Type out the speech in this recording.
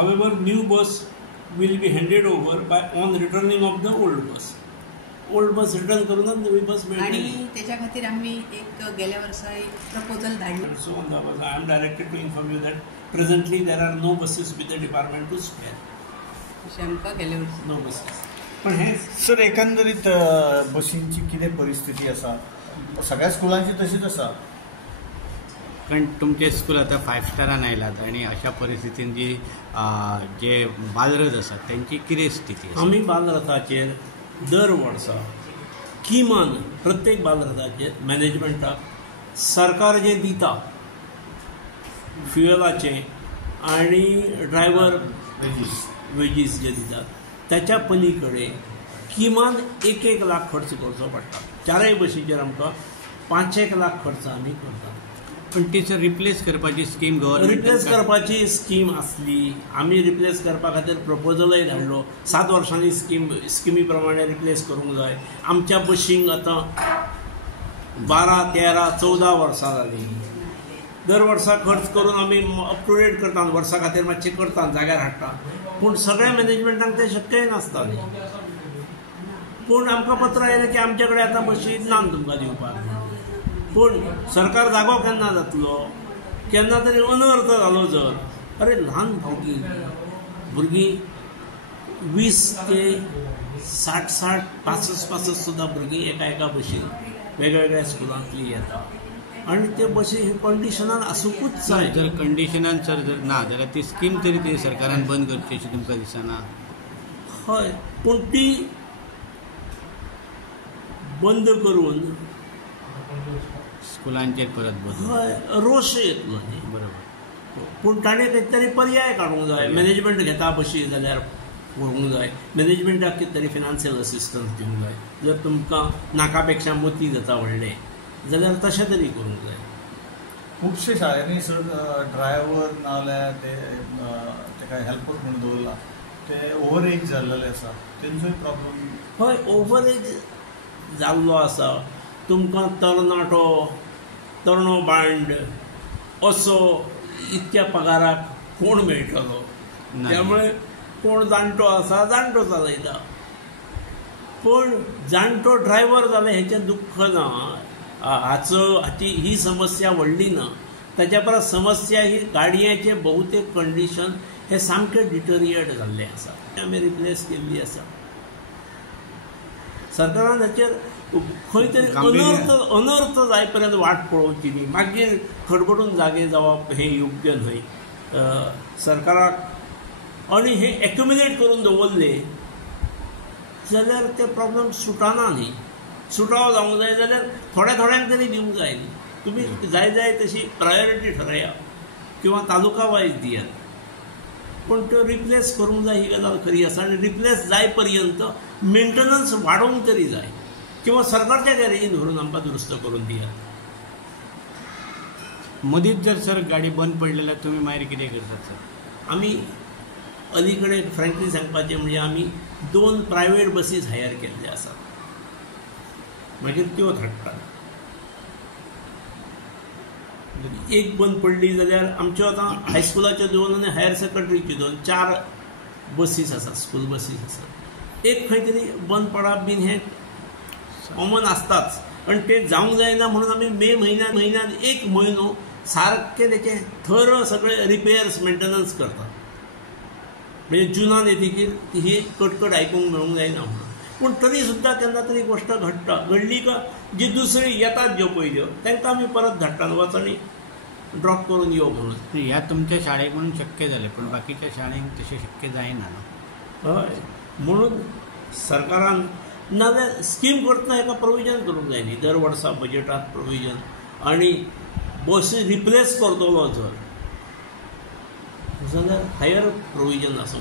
However, new bus will be handed over by on returning of the old bus. Old bus return करूनच नवी बस मिळते आणि त्याच्या खातीर आम्ही एक गेल्या वर्सा एक प्रपोजल धाडलो. So on the bus, I am directed to inform you that presently there are no buses with the department to spare. अशें आमकां गेल्या वर्सा No buses. पण हे सर एकंदरीत बसींची कितें परिस्थिती आसा? सगळ्या स्कुलांची तशीच आसा? कारण तुमचे स्कूल आता 5 स्टारान आयलात आणि अशा परिस्थितीन जे बालरथ आसात त्यांची कितें स्थिती आसा? आमी बालरथाचेर दर वर्सा किमान प्रत्येक बालरथाचेर मॅनेजमेंटाक सरकार जे दिता फ्युएलाचे आणि ड्रायव्हर वेजीस जे दितात त्याच्या पलीकडे किमान 1 लाख खर्च करचो पडटा. चारय बसीचेर आमकां 5 लाख खर्च आमी करतात. पण टीचर रिप्लेस करपाची स्कीम गव्हर्नमेंट रिप्लेस करपाची स्कीम आसली. आमी रिप्लेस करपा खातीर प्रपोजलय धाडलो. 7 वर्सांनी स्किमी प्रमाणे रिप्लेस करूंक जाय. आमच्या बशींक आतां 12, 13, 14 वर्सां जालीं. दर वर्सा खर्च करून आमी अप टू डेट करता, वर्सा खातीर मातशें करता, जाग्यार हाडटा. पूण सगळ्या मॅनेजमेंटाक तें शक्यय नासतालें. पूण आमकां पत्र आयलें की आमचे कडेन आतां बशी ना तुमकां दिवपाक. पूण सरकार जागो केन्ना जातलो? केन्ना तरी अनर्थ जालो जर. अरे ल्हान भुरगीं 20 ते 60 65 सुद्दां भुरगीं एका बशीन वेगवेगळ्या स्कुलांतलीं येता आनी ते बशी कंडिशनान आसूंकूच जाय. जर कंडिशनान जर ना जाल्यार ती स्कीम तरी ते सरकारान बंद करची अशें तुमकां दिसना? हय, पूण ती बंद करून स्कुलांचेर परत बंद. हय, रोश येतलो न्ही. बरोबर. पूण ताणें खंय तरी पर्याय काडूंक जाय. मॅनेजमेंट घेता बशी जाल्यार पळोवंक जाय. मॅनेजमेंटाक कितें तरी फिनान्शियल असिस्टन्स दिवंक जाय. जर तुमकां नाका पेक्षा मोती जाता व्हडले जाल्यार तशें तरी करूंक जाय. खुबशे शाळेंनी सर ड्रायव्हर नाजाल्यार तेका हेल्पर म्हणून दवरला ते ओवर एज जाल्लेले आसा, तेंचोय प्रॉब्लम. हय, ओवर एज जाल्लो आसा. तुमकां तरणो बांड असो इतक्या पगाराक कोण मेळटलो? त्यामुळे कोण जाणटो आसा जाणटो चलयता. पूण जाणटो ड्रायव्हर जाले हेचें दुख्ख ना. हाची ही समस्या व्हडली ना. ताच्या परस समस्या ही गाडयांचे बहुतेक कंडिशन हे सामकें डिटरिएट जाल्लें आसा. आमी रिप्लेस केल्ली आसा. सरकारान हाचेर खंय तरी अनर्थ जाय पर्यंत वाट पळोवची न्ही. मागीर खडबडून जागे जावप हें योग्य न्हय. सरकाराक आनी हे एक्युमुलेट करून दवरले जाल्यार ते प्रॉब्लेम सुटना न्ही. सुटाव जावंक जाय जाल्यार थोड्यांक तरी दिवंक जाय न्ही. तुमी जाय तशी प्रायोरिटी ठरया किंवा तालुका वायज दियात. पूण त्यो रिप्लेस करूंक जाय ही गजाल खरी आसा. आनी रिप्लेस जाय पर्यंत मेंटेनन्स वाडोवंक तरी जाय किंवा सरकारच्या गॅरेजीन व्हरून आमकां दुरुस्त करून दियात. मदींच जर सर गाडी बंद पडली जाल्यार तुमी मागीर कितें करतात सर? आमी अलीकडे फ्रँकली सांगपाचें म्हणजे आमी 2 प्रायवेट बसीस हायर केल्ले आसात. मागीर त्यो धाडटात. एक बंद पडली जाल्यार आमच्यो आतां हायस्कुलाच्यो 2 आनी हायर सेकंडरीच्यो 2, 4 बसीस आसात, स्कूल बसीस आसात. एक खंय तरी बंद पडप बीन हें कॉमन आसताच. आनी तें जावंक जायना म्हणून आमी मे म्हयन्यान 1 म्हयनो सारकें तेचें थर सगळें रिपेयर्स मेंटेनन्स करतात. म्हणजे जुनान येतकीर ही कटकट आयकूंक मेळूंक जायना म्हणून. पूण तरी सुद्दां केन्ना तरी गोश्ट घडली का जी दुसरी येतात ज्यो पयल्यो तांकां आमी परत धाडटात वचनी ड्रॉप करून यो म्हणून. ह्या तुमच्या शाळेक म्हणून शक्य जालें पूण बाकीच्या शाळेंक तशें शक्य जायना न्हू. हय, म्हणून सरकारान नाजाल्यार स्कीम करतना हेका प्रोविजन करूंक जाय न्ही. दर वर्सा बजेटांत प्रोविजन आनी बसी रिप्लेस करतलो जर जाल्यार हायर प्रोविजन आसूंक